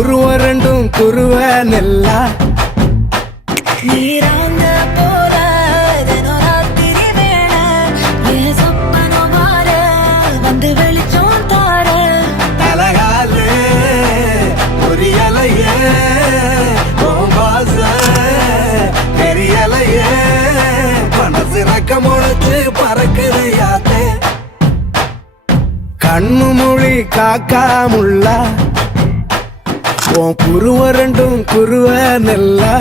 குருவ ரெண்டும் குருவ நெல்லா நீராங்க போல தினராத்திரி வேள என் சொப்பனோ மாற வந்து வெளிச்சம் தார அழகாலே புரியலையே பாச தெரியலையே மனசு ரக்க முளைச்சு பறக்குது யாத்தே கண்ணு மொழி காக்காமுள்ளா உன் குருவ ரெண்டும் குருவ நெல்லா